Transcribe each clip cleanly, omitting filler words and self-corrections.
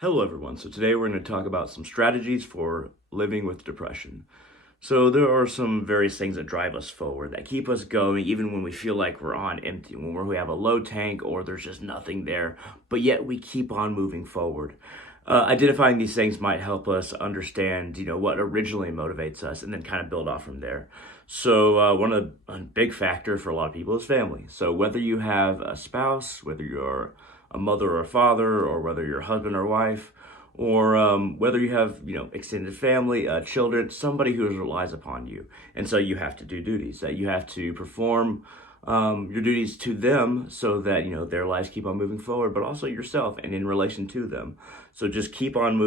Hello everyone. So today we're going to talk about some strategies for living with depression. So there are some various things that drive us forward, that keep us going even when we feel like we're on empty, when we have a low tank or there's just nothing there, but yet we keep on moving forward. Identifying these things might help us understand, what originally motivates us and then kind of build off from there. So one of a big factor for a lot of people is family. So whether you have a spouse, whether you're a mother or a father, or whether you're a husband or wife, or whether you have, extended family, children, somebody who relies upon you. And so you have to do duties, that you have to perform your duties to them so that, their lives keep on moving forward, but also yourself and in relation to them. So just keep on,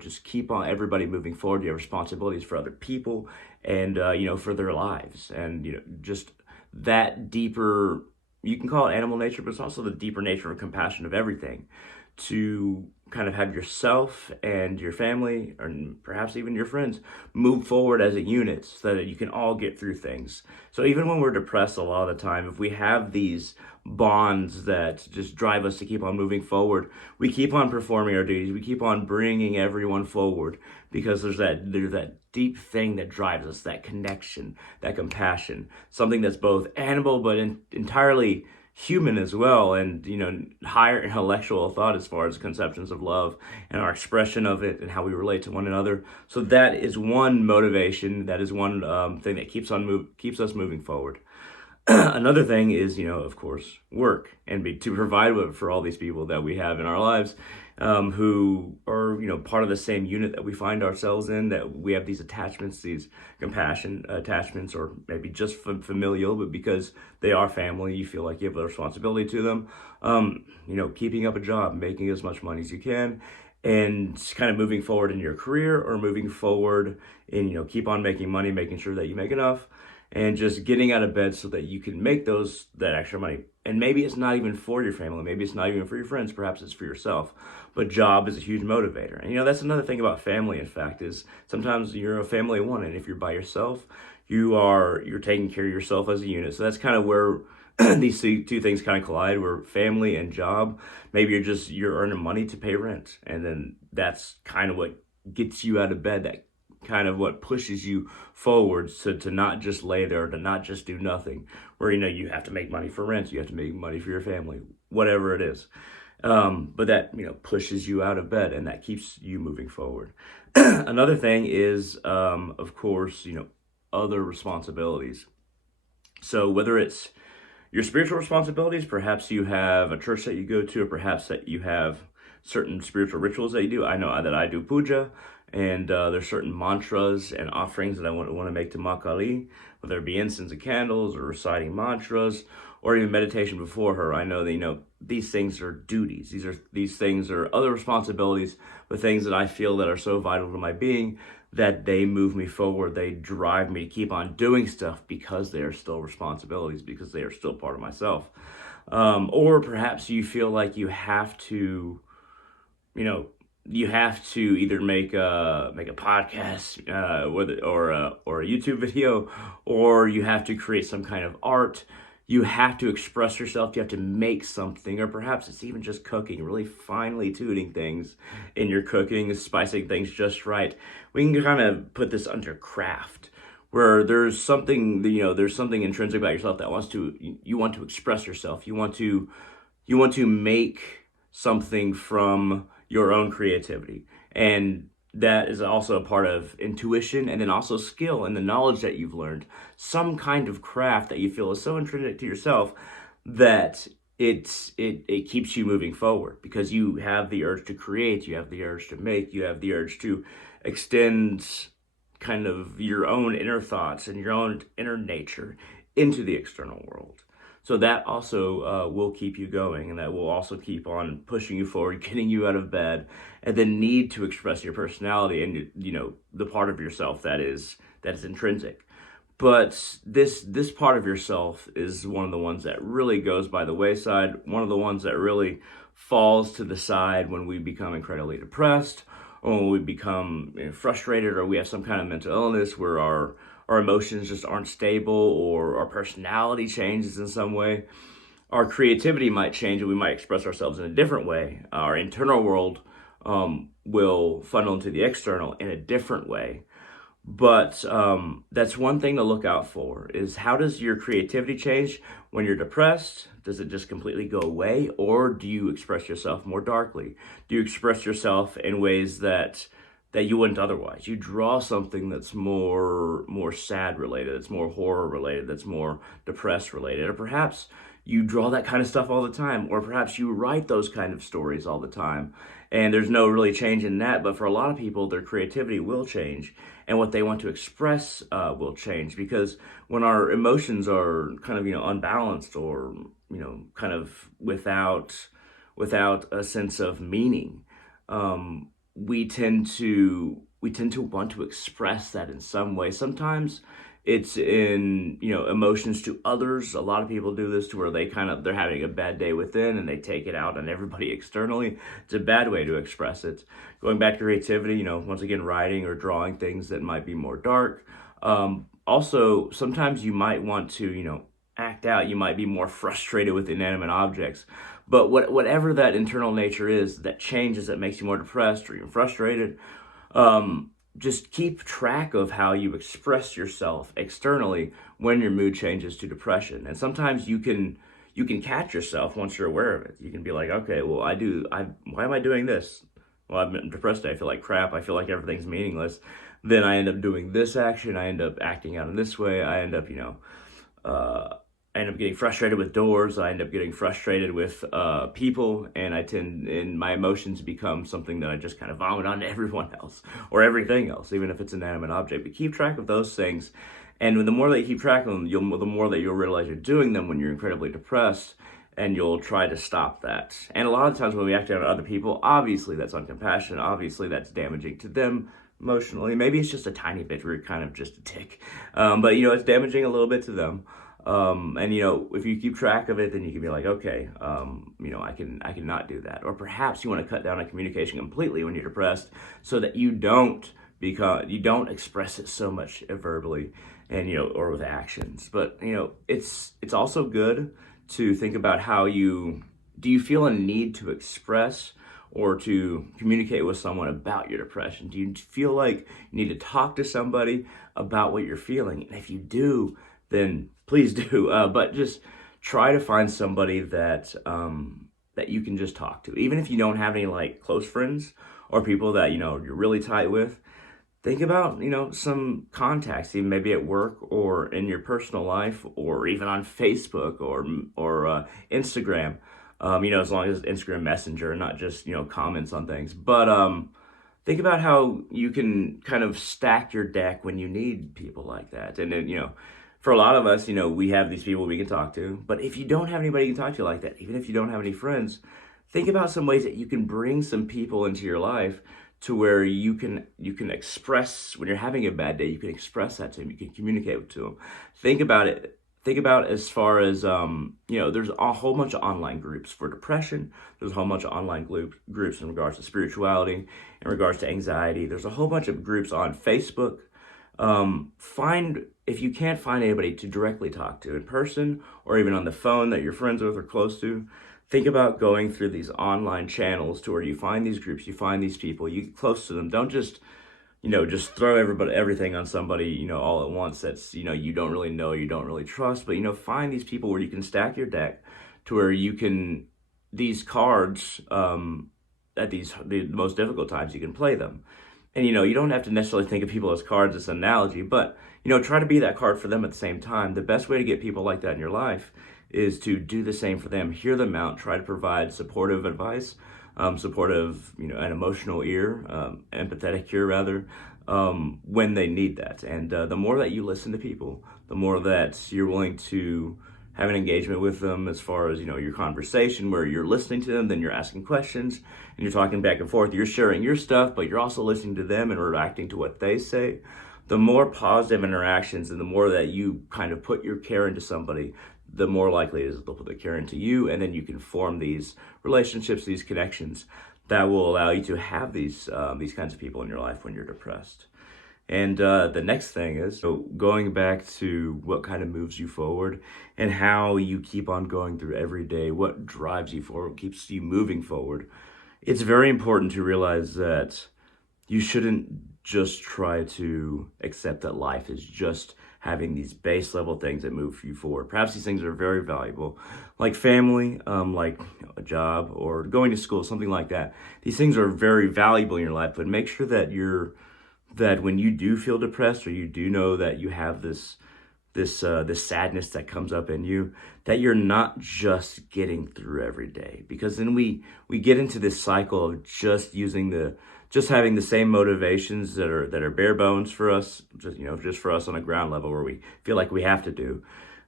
just keep on everybody moving forward. You have responsibilities for other people and, for their lives. And, just that deeper, you can call it animal nature, but it's also the deeper nature of compassion of everything, to kind of have yourself and your family, or perhaps even your friends, move forward as a unit so that you can all get through things. So even when we're depressed a lot of the time, if we have these bonds that just drive us to keep on moving forward, we keep on performing our duties, we keep on bringing everyone forward, because there's that deep thing that drives us, that connection, that compassion, something that's both animal but entirely human as well, and higher intellectual thought as far as conceptions of love and our expression of it and how we relate to one another. So that is one motivation, that is one thing that keeps us moving forward. Another thing is, of course, work, and to provide for all these people that we have in our lives, who are, part of the same unit that we find ourselves in, that we have these attachments, these compassion attachments, or maybe just familial, but because they are family, you feel like you have a responsibility to them. Keeping up a job, making as much money as you can, and kind of moving forward in your career, or moving forward in, keep on making money, making sure that you make enough, and just getting out of bed so that you can make that extra money. And maybe it's not even for your family, maybe it's not even for your friends, perhaps it's for yourself. But job is a huge motivator. And that's another thing about family, in fact, is sometimes you're a family of one, and if you're by yourself, you're taking care of yourself as a unit. So that's kind of where these two things kind of collide, where family and job, maybe you're earning money to pay rent, and then that's kind of what gets you out of bed, that kind of what pushes you forwards to not just lay there, to not just do nothing, where you have to make money for rent, you have to make money for your family, whatever it is. But that pushes you out of bed, and that keeps you moving forward. Another thing is, of course, other responsibilities. So whether it's your spiritual responsibilities, perhaps you have a church that you go to, or perhaps that you have certain spiritual rituals that you do. I know that I do puja, and there's certain mantras and offerings that I want to make to Ma Kali, whether it be incense and candles, or reciting mantras, or even meditation before her. I know that these things are duties. These things are other responsibilities, but things that I feel that are so vital to my being, that they move me forward. They drive me to keep on doing stuff because they are still responsibilities, because they are still part of myself. Or perhaps you feel like you have to, either make a podcast, or a YouTube video, or you have to create some kind of art. You have to express yourself. You have to make something, or perhaps it's even just cooking, really finely tuning things in your cooking, spicing things just right. We can kind of put this under craft, where there's something, there's something intrinsic about yourself that you want to express yourself. You want to make something from your own creativity. And that is also a part of intuition, and then also skill and the knowledge that you've learned. Some kind of craft that you feel is so intrinsic to yourself that it keeps you moving forward, because you have the urge to create, you have the urge to make, you have the urge to extend kind of your own inner thoughts and your own inner nature into the external world. So that also will keep you going, and that will also keep on pushing you forward, getting you out of bed, and the need to express your personality and the part of yourself that is intrinsic. But this part of yourself is one of the ones that really goes by the wayside, one of the ones that really falls to the side when we become incredibly depressed, or when we become frustrated, or we have some kind of mental illness where our emotions just aren't stable, or our personality changes in some way. Our creativity might change, and we might express ourselves in a different way. Our internal world will funnel into the external in a different way. But that's one thing to look out for, is how does your creativity change when you're depressed? Does it just completely go away, or do you express yourself more darkly? Do you express yourself in ways that you wouldn't otherwise? You draw something that's more sad related, that's more horror related, that's more depressed related, or perhaps you draw that kind of stuff all the time, or perhaps you write those kind of stories all the time, and there's no really change in that. But for a lot of people, their creativity will change, and what they want to express will change, because when our emotions are kind of unbalanced, or kind of without a sense of meaning, we tend to want to express that in some way. Sometimes it's in emotions to others. A lot of people do this, to where they're having a bad day within and they take it out on everybody externally. It's a bad way to express it. Going back to creativity, once again, writing or drawing things that might be more dark. Also, sometimes you might want to act out. You might be more frustrated with inanimate objects. But whatever that internal nature is that changes, that makes you more depressed or even frustrated, just keep track of how you express yourself externally when your mood changes to depression. And sometimes you can catch yourself once you're aware of it. You can be like, okay, well, why am I doing this? Well, I'm depressed today. I feel like crap. I feel like everything's meaningless. Then I end up doing this action. I end up acting out in this way. I end up getting frustrated with doors. I end up getting frustrated with people, and my emotions become something that I just kind of vomit onto everyone else or everything else, even if it's an inanimate object. But keep track of those things, and the more that you keep track of them, the more that you'll realize you're doing them when you're incredibly depressed, and you'll try to stop that. And a lot of times when we act out on other people, obviously that's uncompassionate. Obviously that's damaging to them emotionally. Maybe it's just a tiny bit where you're kind of just a tick, but it's damaging a little bit to them. And if you keep track of it, then you can be like, okay, I can not do that. Or perhaps you want to cut down on communication completely when you're depressed, so that you don't express it so much verbally, and or with actions. But it's also good to think about do you feel a need to express or to communicate with someone about your depression? Do you feel like you need to talk to somebody about what you're feeling? And if you do, then please do. But just try to find somebody that you can just talk to, even if you don't have any like close friends or people that you're really tight with. Think about some contacts, even maybe at work or in your personal life, or even on Facebook or Instagram. As long as Instagram Messenger, not just comments on things. But think about how you can kind of stack your deck when you need people like that. And then for a lot of us, we have these people we can talk to. But if you don't have anybody you can talk to like that, even if you don't have any friends, think about some ways that you can bring some people into your life, to where you can express when you're having a bad day. You can express that to them. You can communicate to them. Think about it. Think about, as far as there's a whole bunch of online groups for depression. There's a whole bunch of online groups in regards to spirituality, in regards to anxiety. There's a whole bunch of groups on Facebook. If you can't find anybody to directly talk to in person, or even on the phone that you're friends with or close to, think about going through these online channels, to where you find these groups, you find these people, you get close to them. Don't just throw everything on somebody, all at once, that's, you don't really know, you don't really trust. But, find these people where you can stack your deck, to where you can, these cards, at the most difficult times, you can play them. And, you don't have to necessarily think of people as cards as an analogy, but, try to be that card for them at the same time. The best way to get people like that in your life is to do the same for them. Hear them out, try to provide supportive advice, supportive, an emotional ear, empathetic ear rather, when they need that. And the more that you listen to people, the more that you're willing to have an engagement with them, as far as your conversation, where you're listening to them, then you're asking questions and you're talking back and forth. You're sharing your stuff, but you're also listening to them and reacting to what they say. The more positive interactions, and the more that you kind of put your care into somebody, the more likely it is they'll put their care into you, and then you can form these relationships, these connections that will allow you to have these kinds of people in your life when you're depressed. And the next thing is, so going back to what kind of moves you forward, and how you keep on going through every day, what drives you forward, keeps you moving forward, it's very important to realize that you shouldn't just try to accept that life is just having these base level things that move you forward. Perhaps these things are very valuable, like family, like a job or going to school, something like that. These things are very valuable in your life, but make sure that that when you do feel depressed or you do know that you have this sadness that comes up in you, that you're not just getting through every day, because then we get into this cycle of just having the same motivations that are bare bones for us, just for us on a ground level where we feel like we have to do,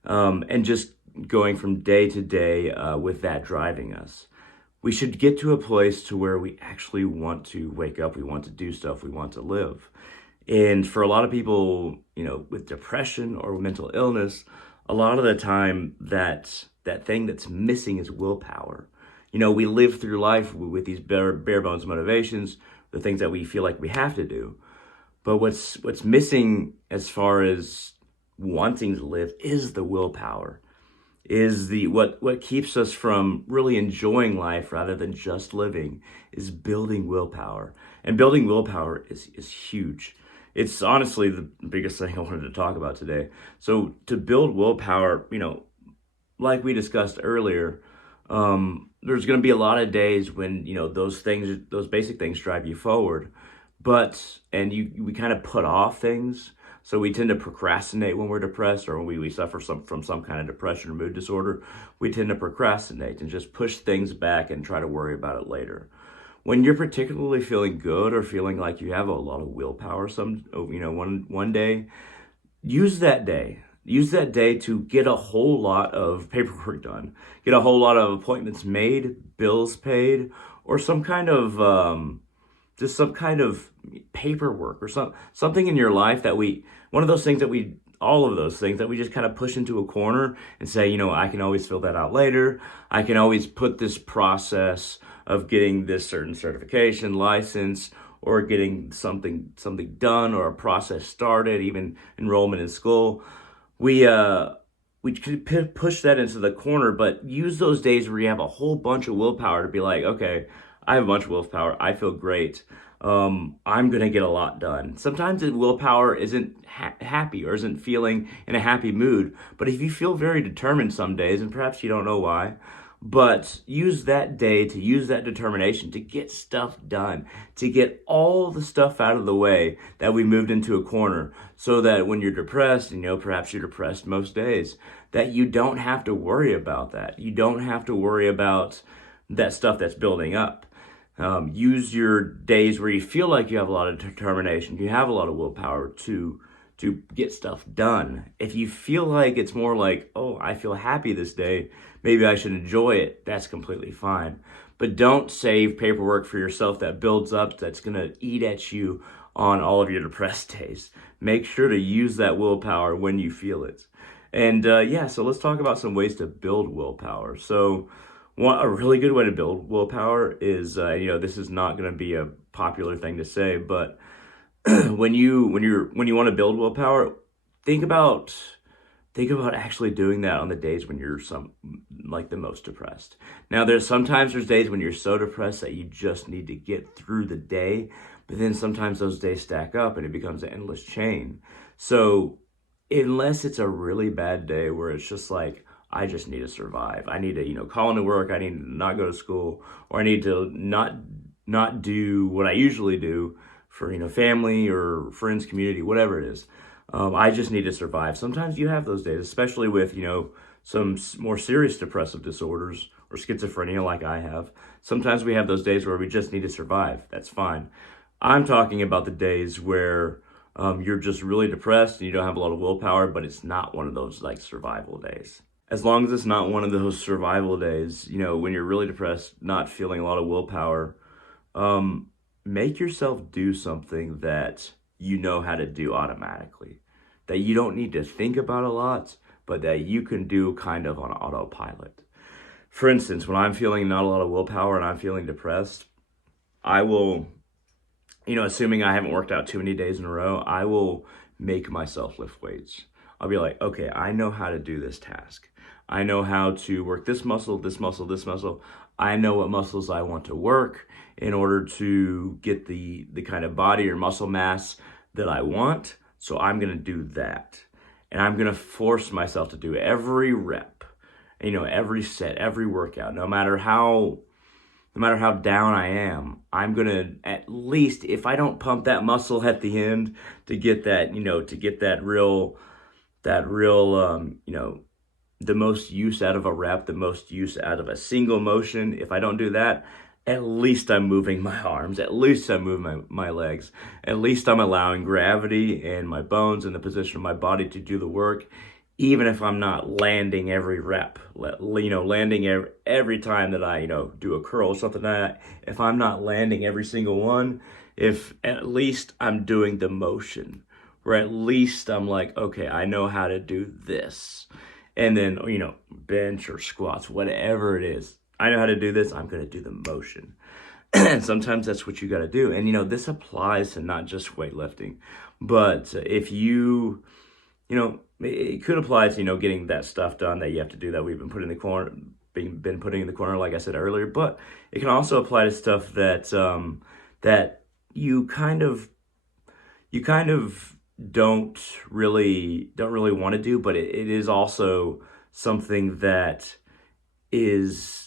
and just going from day to day with that driving us. We should get to a place to where we actually want to wake up, we want to do stuff, we want to live. And for a lot of people, with depression or mental illness, a lot of the time that thing that's missing is willpower. We live through life with these bare bones motivations, the things that we feel like we have to do. But what's missing as far as wanting to live is the willpower, is the what keeps us from really enjoying life rather than just living, is building willpower. And building willpower is huge. It's honestly the biggest thing I wanted to talk about today. So to build willpower, like we discussed earlier, there's going to be a lot of days when those basic things drive you forward, and we kind of put off things. So we tend to procrastinate when we're depressed, or when we suffer from some kind of depression or mood disorder. We tend to procrastinate and just push things back and try to worry about it later. When you're particularly feeling good or feeling like you have a lot of willpower, one day, use that day. Use that day to get a whole lot of paperwork done, get a whole lot of appointments made, bills paid, or some kind of paperwork, or something in your life one of those things all of those things that we just kind of push into a corner and say, I can always fill that out later. I can always put this process of getting this certain certification, license, or getting something done, or a process started, even enrollment in school. We could push that into the corner, but use those days where you have a whole bunch of willpower to be like, okay, I have a bunch of willpower. I feel great. I'm going to get a lot done. Sometimes willpower isn't happy or isn't feeling in a happy mood. But if you feel very determined some days, and perhaps you don't know why, but use that day to use that determination to get stuff done, to get all the stuff out of the way that we moved into a corner, so that when you're depressed, perhaps you're depressed most days, that you don't have to worry about that. You don't have to worry about that stuff that's building up. Use your days where you feel like you have a lot of determination, you have a lot of willpower to get stuff done. If you feel like it's more like, oh, I feel happy this day, maybe I should enjoy it, that's completely fine. But don't save paperwork for yourself that builds up, that's going to eat at you on all of your depressed days. Make sure to use that willpower when you feel it. And so let's talk about some ways to build willpower. So a really good way to build willpower is, this is not going to be a popular thing to say, but when you want to build willpower, think about actually doing that on the days when you're the most depressed. Now, there's days when you're so depressed that you just need to get through the day, but then sometimes those days stack up and it becomes an endless chain. So unless it's a really bad day where it's just like, I just need to survive, I need to call into work, I need to not go to school, or I need to not do what I usually do for family or friends, community, whatever it is. I just need to survive. Sometimes you have those days, especially with some more serious depressive disorders or schizophrenia like I have. Sometimes we have those days where we just need to survive. That's fine. I'm talking about the days where you're just really depressed and you don't have a lot of willpower, but it's not one of those like survival days. As long as it's not one of those survival days, when you're really depressed, not feeling a lot of willpower, make yourself do something that you know how to do automatically, that you don't need to think about a lot, but that you can do kind of on autopilot. For instance, when I'm feeling not a lot of willpower and I'm feeling depressed, I will, assuming I haven't worked out too many days in a row, I will make myself lift weights. I'll be like, okay, I know how to do this task. I know how to work this muscle, this muscle, this muscle. I know what muscles I want to work in order to get the kind of body or muscle mass that I want. So I'm going to do that. And I'm going to force myself to do every rep, every set, every workout, no matter how down I am, I'm going to, at least if I don't pump that muscle at the end to get that, to get that real, the most use out of a rep, the most use out of a single motion. If I don't do that, at least I'm moving my arms, at least I'm moving my legs, at least I'm allowing gravity and my bones and the position of my body to do the work, even if I'm not landing every rep, landing every time that I, do a curl or something like that. If I'm not landing every single one, if at least I'm doing the motion, or at least I'm like, okay, I know how to do this. And then, bench or squats, whatever it is, I know how to do this, I'm going to do the motion. And sometimes that's what you got to do. And, this applies to not just weightlifting, but if it could apply to, getting that stuff done that you have to do that we've been putting in the corner, been putting in the corner, like I said earlier, but it can also apply to stuff that, that you kind of don't really want to do, but it is also something that is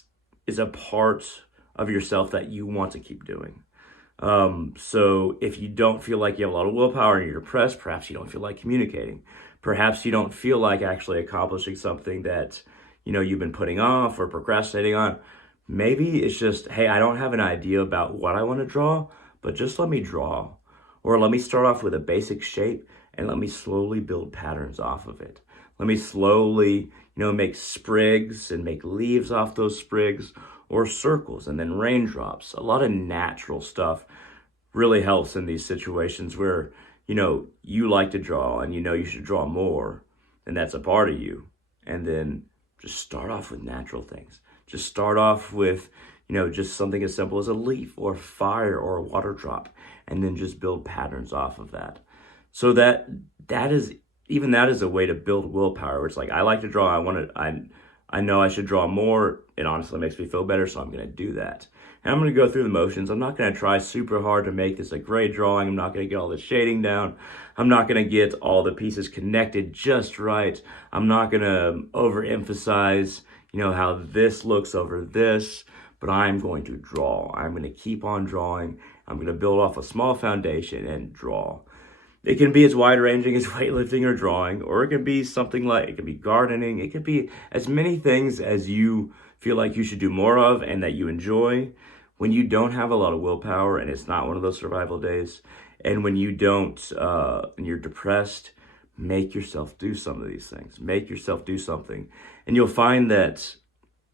a part of yourself that you want to keep doing. So if you don't feel like you have a lot of willpower and you're depressed, perhaps you don't feel like communicating. Perhaps you don't feel like actually accomplishing something that, you've been putting off or procrastinating on. Maybe it's just, hey, I don't have an idea about what I want to draw, but just let me draw. Or let me start off with a basic shape and let me slowly build patterns off of it. Let me slowly, make sprigs and make leaves off those sprigs, or circles and then raindrops. A lot of natural stuff really helps in these situations where, you like to draw and you should draw more, and that's a part of you. And then just start off with natural things. Just start off with, just something as simple as a leaf or fire or a water drop, and then just build patterns off of that. So that is a way to build willpower. It's like, I like to draw. I know I should draw more. It honestly makes me feel better, so I'm going to do that. And I'm going to go through the motions. I'm not going to try super hard to make this a great drawing. I'm not going to get all the shading down. I'm not going to get all the pieces connected just right. I'm not going to overemphasize, how this looks over this, but I'm going to draw. I'm going to keep on drawing. I'm going to build off a small foundation and draw. It can be as wide-ranging as weightlifting or drawing, or it can be something like, it can be gardening. It could be as many things as you feel like you should do more of and that you enjoy. When you don't have a lot of willpower and it's not one of those survival days, and when you don't, and you're depressed, make yourself do some of these things. Make yourself do something. And you'll find that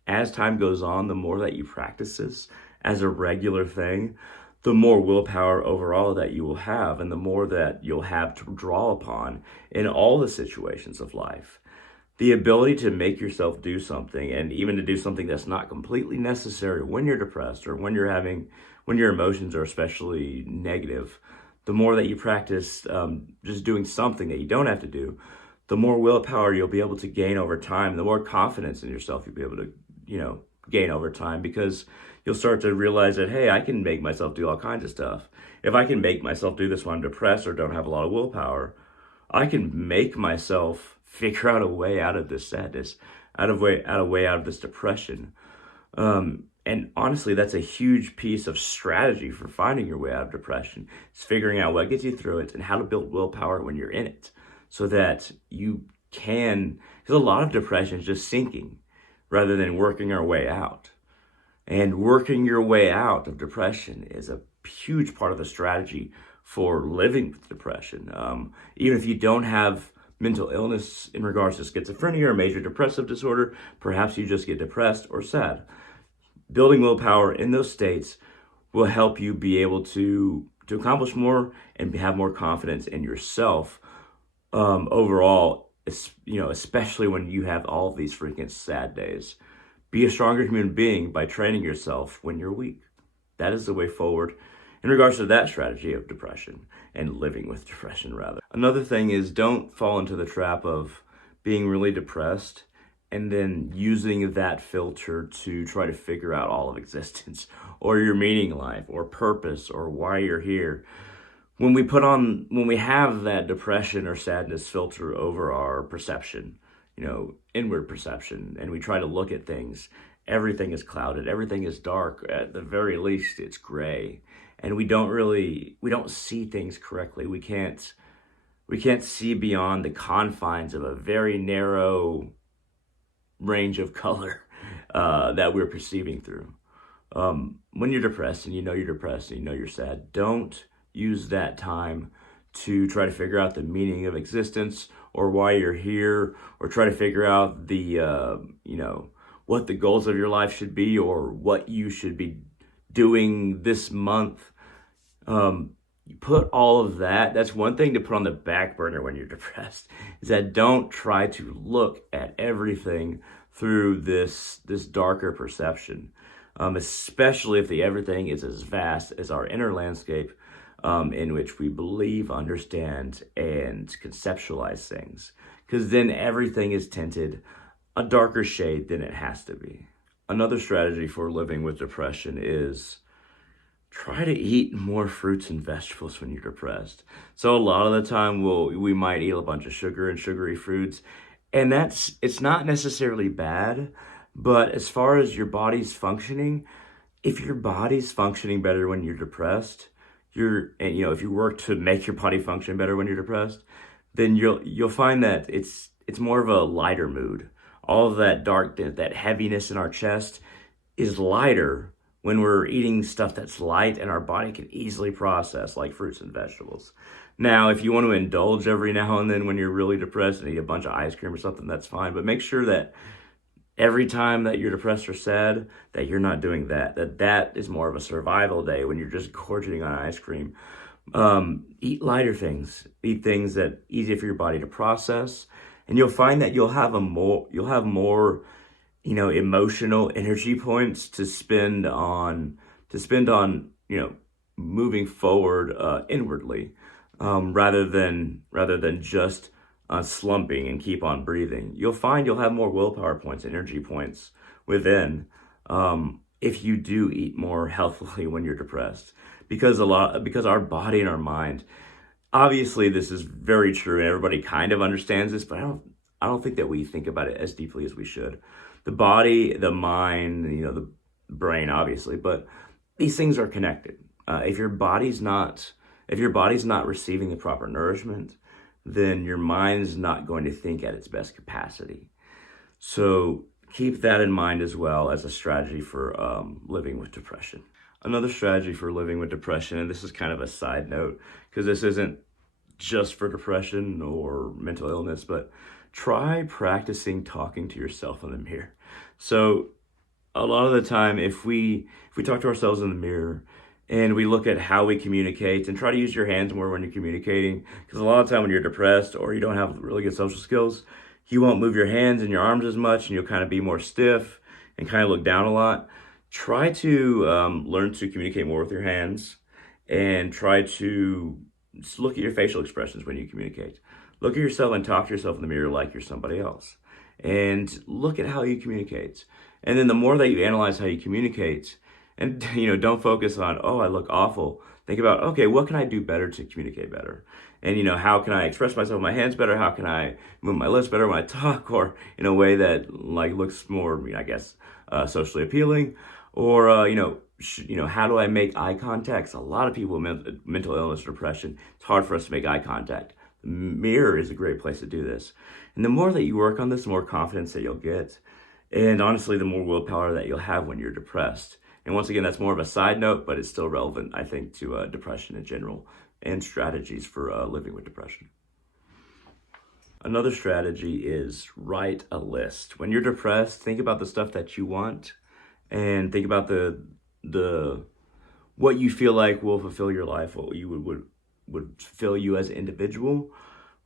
as time goes on, the more that you practice this as a regular thing, the more willpower overall that you will have, and the more that you'll have to draw upon in all the situations of life. The ability to make yourself do something, and even to do something that's not completely necessary when you're depressed or when your emotions are especially negative, the more that you practice just doing something that you don't have to do, the more willpower you'll be able to gain over time, the more confidence in yourself you'll be able to, gain over time, because you'll start to realize that, hey, I can make myself do all kinds of stuff. If I can make myself do this when I'm depressed or don't have a lot of willpower, I can make myself figure out a way out of this sadness, out of this depression. And honestly, that's a huge piece of strategy for finding your way out of depression. It's figuring out what gets you through it and how to build willpower when you're in it, so that you can, because a lot of depression is just sinking rather than working our way out. And working your way out of depression is a huge part of the strategy for living with depression. Even if you don't have mental illness in regards to schizophrenia or major depressive disorder, perhaps you just get depressed or sad. Building willpower in those states will help you be able to accomplish more and have more confidence in yourself overall, especially when you have all of these freaking sad days. Be a stronger human being by training yourself when you're weak. That is the way forward in regards to that strategy of depression and living with depression, rather. Another thing is, don't fall into the trap of being really depressed and then using that filter to try to figure out all of existence or your meaning in life or purpose or why you're here. When we have that depression or sadness filter over our perception, inward perception, and we try to look at things, everything is clouded, everything is dark, at the very least it's gray, and we don't see things correctly. We can't see beyond the confines of a very narrow range of color that we're perceiving through. When you're depressed and you know you're depressed and you know you're sad, don't use that time to try to figure out the meaning of existence or why you're here, or try to figure out what the goals of your life should be or what you should be doing this month. You put all of that, that's one thing to put on the back burner when you're depressed, is that don't try to look at everything through this darker perception, especially if the everything is as vast as our inner landscape, in which we believe, understand, and conceptualize things, because then everything is tinted a darker shade than it has to be. Another strategy for living with depression is try to eat more fruits and vegetables when you're depressed. So a lot of the time we might eat a bunch of sugar and sugary foods, and it's not necessarily bad, but as far as your body's functioning, if your body's functioning better when you're depressed, if you work to make your body function better when you're depressed, then you'll find that it's more of a lighter mood. All of that heaviness in our chest is lighter when we're eating stuff that's light and our body can easily process, like fruits and vegetables. Now, if you want to indulge every now and then when you're really depressed and eat a bunch of ice cream or something, that's fine. But make sure that every time that you're depressed or sad, that you're not doing that. That is more of a survival day when you're just gorging on ice cream. Eat lighter things. Eat things that easy for your body to process, and you'll find that you'll have more emotional energy points to spend on moving forward inwardly, rather than just slumping and keep on breathing. You'll find you'll have more willpower points, energy points within, if you do eat more healthily when you're depressed, because our body and our mind, obviously this is very true and everybody kind of understands this, but I don't think that we think about it as deeply as we should. The body, the mind, the brain, obviously, but these things are connected. If your body's not receiving the proper nourishment, then your mind's not going to think at its best capacity. So keep that in mind as well as a strategy for living with depression. Another strategy for living with depression, and this is kind of a side note, because this isn't just for depression or mental illness, but try practicing talking to yourself in the mirror. So a lot of the time, if we talk to ourselves in the mirror and we look at how we communicate, and try to use your hands more when you're communicating, because a lot of time when you're depressed or you don't have really good social skills, you won't move your hands and your arms as much, and you'll kind of be more stiff and kind of look down a lot. Try to learn to communicate more with your hands, and try to just look at your facial expressions when you communicate. Look at yourself and talk to yourself in the mirror like you're somebody else, and look at how you communicate. And then the more that you analyze how you communicate, and don't focus on, oh, I look awful. Think about, okay, what can I do better to communicate better? And how can I express myself with my hands better? How can I move my lips better when I talk, or in a way that looks more, socially appealing? Or how do I make eye contact? A lot of people with mental illness or depression, it's hard for us to make eye contact. The mirror is a great place to do this. And the more that you work on this, the more confidence that you'll get. And honestly, the more willpower that you'll have when you're depressed. And once again, that's more of a side note, but it's still relevant, I think, to depression in general and strategies for living with depression. Another strategy is write a list. When you're depressed, think about the stuff that you want, and think about the what you feel like will fulfill your life, what you would fulfill you as an individual.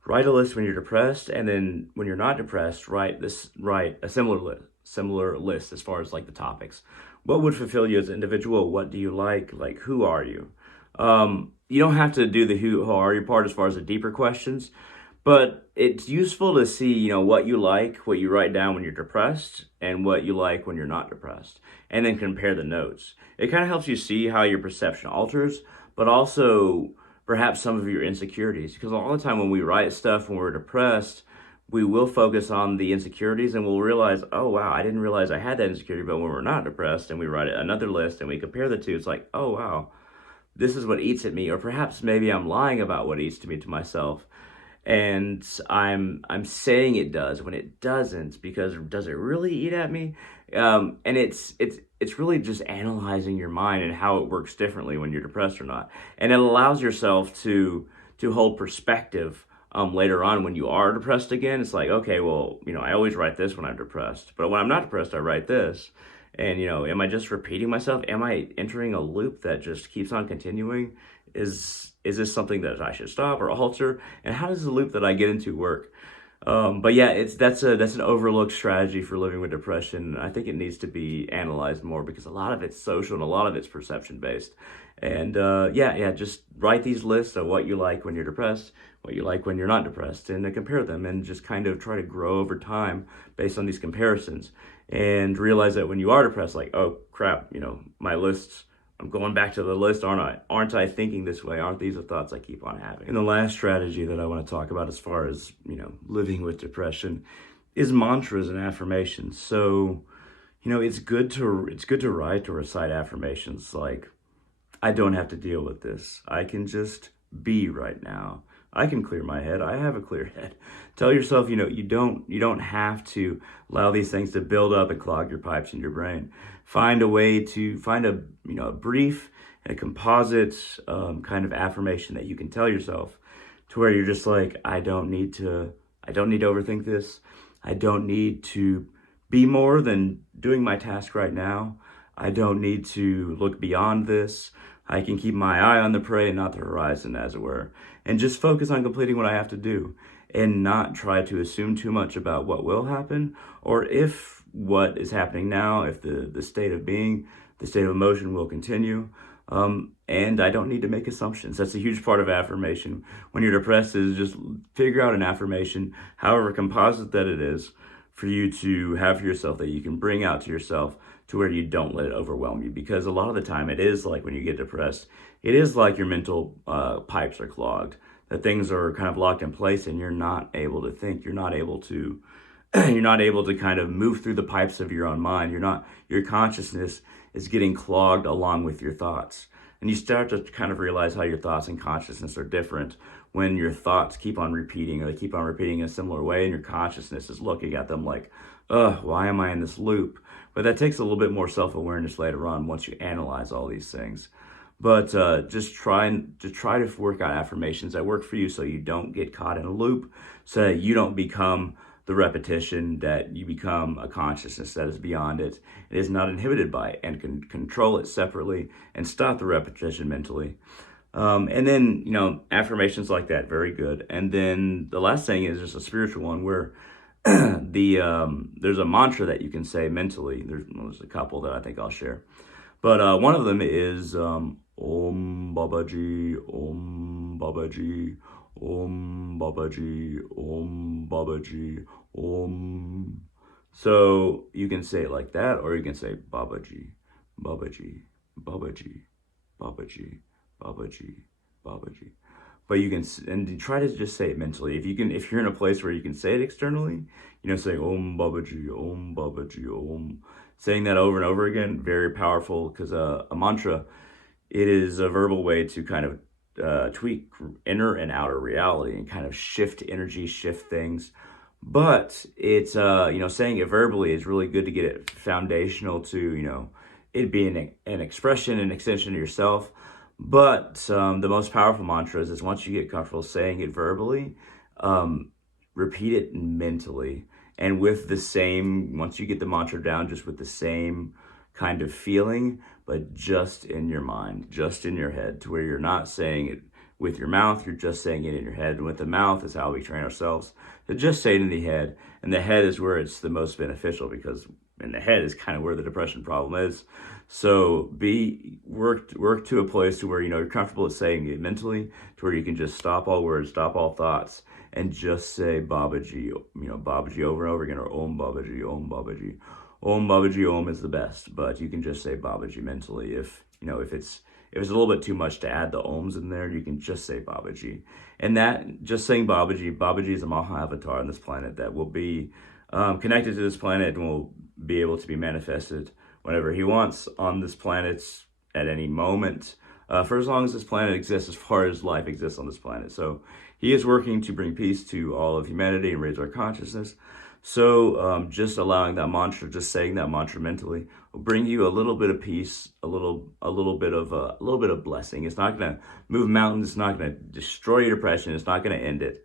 Write a list when you're depressed, and then when you're not depressed, write a similar list as far as the topics. What would fulfill you as an individual? What do you like? Who are you? You don't have to do the who are you part as far as the deeper questions, But it's useful to see, what you like, what you write down when you're depressed, and what you like when you're not depressed, and then compare the notes. It kind of helps you see how your perception alters, but also perhaps some of your insecurities. Because all the time when we write stuff when we're depressed, we will focus on the insecurities and we'll realize, oh wow, I didn't realize I had that insecurity. But when we're not depressed and we write another list and we compare the two, it's like, oh wow, this is what eats at me. Or perhaps maybe I'm lying about what eats to me to myself, and I'm saying it does when it doesn't, because does it really eat at me? And it's really just analyzing your mind and how it works differently when you're depressed or not, and it allows yourself to hold perspective later on when you are depressed again. It's like, okay, well, I always write this when I'm depressed, but when I'm not depressed, I write this. And am I just repeating myself? Am I entering a loop that just keeps on continuing? Is this something that I should stop or alter? And how does the loop that I get into work? But yeah, that's an overlooked strategy for living with depression. I think it needs to be analyzed more because a lot of it's social and a lot of it's perception based. And yeah, just write these lists of what you like when you're depressed, what you like when you're not depressed, and compare them, and just kind of try to grow over time based on these comparisons. And realize that when you are depressed, like, oh crap, my lists, I'm going back to the list, aren't I? Aren't I thinking this way? Aren't these the thoughts I keep on having? And the last strategy that I want to talk about as far as, living with depression is mantras and affirmations. So, it's good to write or recite affirmations like, I don't have to deal with this. I can just be right now. I can clear my head. I have a clear head. Tell yourself, you don't have to allow these things to build up and clog your pipes in your brain. Find a way to find a brief and a composite kind of affirmation that you can tell yourself, to where you're just like, I don't need to overthink this. I don't need to be more than doing my task right now. I don't need to look beyond this. I can keep my eye on the prey and not the horizon, as it were, and just focus on completing what I have to do, and not try to assume too much about what will happen, or if what is happening now, if the state of being, the state of emotion will continue. And I don't need to make assumptions. That's a huge part of affirmation. When you're depressed, is just figure out an affirmation, however composite that it is, for you to have for yourself, that you can bring out to yourself, to where you don't let it overwhelm you. Because a lot of the time it is like, when you get depressed, it is like your mental pipes are clogged, that things are kind of locked in place and you're not able to think, you're not able to you're not able to kind of move through the pipes of your own mind. Your consciousness is getting clogged along with your thoughts. And you start to kind of realize how your thoughts and consciousness are different when your thoughts keep on repeating, or they keep on repeating in a similar way, and your consciousness is looking at them like, ugh, why am I in this loop? But that takes a little bit more self-awareness later on, once you analyze all these things. But just try to work out affirmations that work for you, so you don't get caught in a loop, so that you don't become the repetition, that you become a consciousness that is beyond it. It is not inhibited by it, and can control it separately and stop the repetition mentally. And then, affirmations like that, very good. And then the last thing is just a spiritual one, where there's a mantra that you can say mentally. There's a couple that I think I'll share. But one of them is Om Babaji, Om Babaji, Om Babaji, Om Babaji, Om. So you can say it like that, or you can say Babaji, Babaji, Babaji, Babaji, Babaji, Babaji. But you can, and try to just say it mentally. If you're in a place where you can say it externally, say Om Babaji, Om Babaji, Om. Saying that over and over again, very powerful, because a mantra, it is a verbal way to kind of tweak inner and outer reality, and kind of shift energy, shift things. But it's, saying it verbally is really good to get it foundational to, it being an expression, an extension of yourself. But the most powerful mantras is, once you get comfortable saying it verbally, repeat it mentally. And with the same, once you get the mantra down, just with the same kind of feeling, but just in your mind, just in your head, to where you're not saying it with your mouth, you're just saying it in your head. And with the mouth is how we train ourselves to just say it in the head. And the head is where it's the most beneficial, because in the head is kind of where the depression problem is. So work to a place to where, you're comfortable with saying it mentally, to where you can just stop all words, stop all thoughts, and just say Babaji, Babaji over and over again, or Om Babaji, Om Babaji. Om Babaji, Om is the best, but you can just say Babaji mentally. If it's a little bit too much to add the Oms in there, you can just say Babaji. And that, just saying Babaji is a Maha avatar on this planet that will be connected to this planet and will be able to be manifested whenever he wants on this planet at any moment, for as long as this planet exists, as far as life exists on this planet. So he is working to bring peace to all of humanity and raise our consciousness. So just allowing that mantra, just saying that mantra mentally, will bring you a little bit of peace, a little bit of blessing. It's not going to move mountains. It's not going to destroy your depression. It's not going to end it,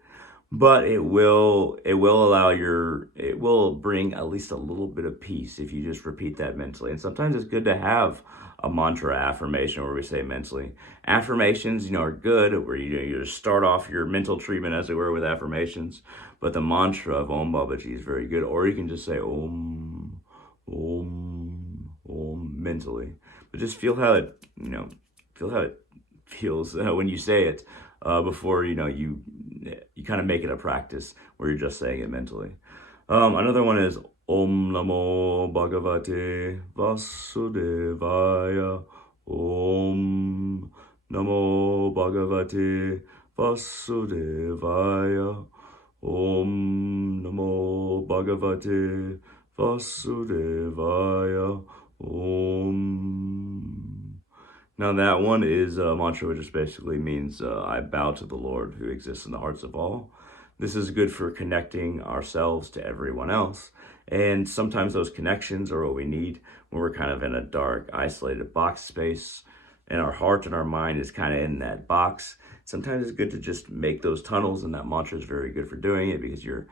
but it will bring at least a little bit of peace if you just repeat that mentally. And sometimes it's good to have a mantra affirmation where we say mentally. Affirmations, are good, where you just start off your mental treatment, as it were, with affirmations. But the mantra of Om Babaji is very good. Or you can just say Om, Om, Om mentally. But just feel how it feels when you say it, before you kind of make it a practice where you're just saying it mentally. Another one is Om Namo Bhagavate Vasudevaya. Om Namo Bhagavate Vasudevaya. Om Namo Bhagavate Vasudevaya. Om. Now that one is a mantra which just basically means I bow to the Lord who exists in the hearts of all. This is good for connecting ourselves to everyone else. And sometimes those connections are what we need when we're kind of in a dark, isolated box space, and our heart and our mind is kind of in that box. Sometimes it's good to just make those tunnels, and that mantra is very good for doing it, because you're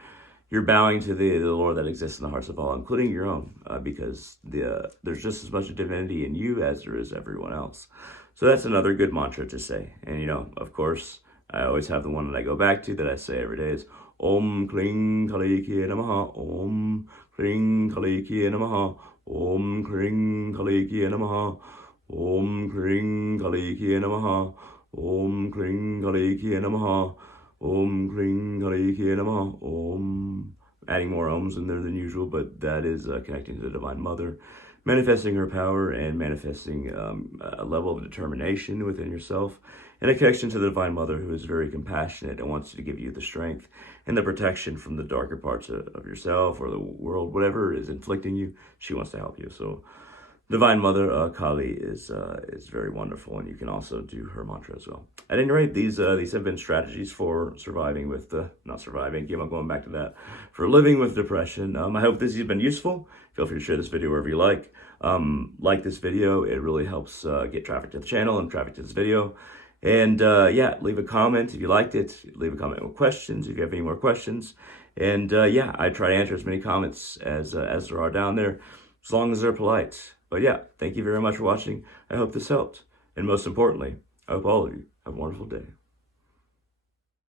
bowing to the Lord that exists in the hearts of all, including your own, because there's just as much divinity in you as there is everyone else. So that's another good mantra to say. And of course, I always have the one that I go back to that I say every day is Om Kling Kali Ki Namaha. Om Kling Kali Ki Namaha. Om Kling Kali Ki Namaha. Om Kling Kali Ki Namaha. Om Kling Kali Ki Namaha. Om Kling Kali Ki Namaha. Om. Adding more ohms in there than usual, but that is connecting to the Divine Mother, manifesting her power, and manifesting a level of determination within yourself, and a connection to the Divine Mother, who is very compassionate and wants to give you the strength and the protection from the darker parts of yourself or the world, whatever is inflicting you. She wants to help you. So Divine Mother Kali is very wonderful, and you can also do her mantra as well. At any rate, these have been strategies for surviving with not surviving. Keep on going back to that, for living with depression. I hope this has been useful. Feel free to share this video wherever you like. Like this video; it really helps get traffic to the channel and traffic to this video. And yeah, leave a comment if you liked it. Leave a comment with questions if you have any more questions. And yeah, I try to answer as many comments as there are down there, as long as they're polite. But yeah, thank you very much for watching. I hope this helped. And most importantly, I hope all of you have a wonderful day.